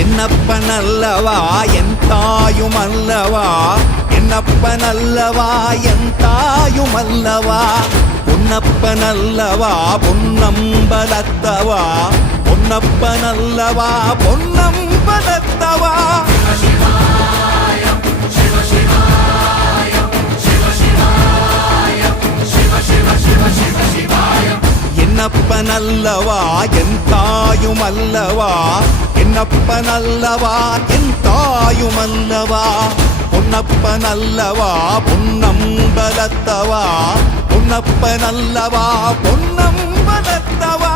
என்னப்பனல்லவா என் தாயுமல்லவா, என்னப்பனல்லவா என் தாயுமல்லவா, பொன்னப்பனல்லவா பொன்னம்பலத்தவா, பொன்னப்பனல்லவா பொன்னம்பலத்தவா. என்னப்பனல்லவா என் தாயுமல்லவா, என்னப்பனல்லவா என் தாயுமல்லவா, பொன்னப்பனல்லவா பொன்னம்பலத்தவா, பொன்னப்பனல்லவா பொன்னம்பலத்தவா.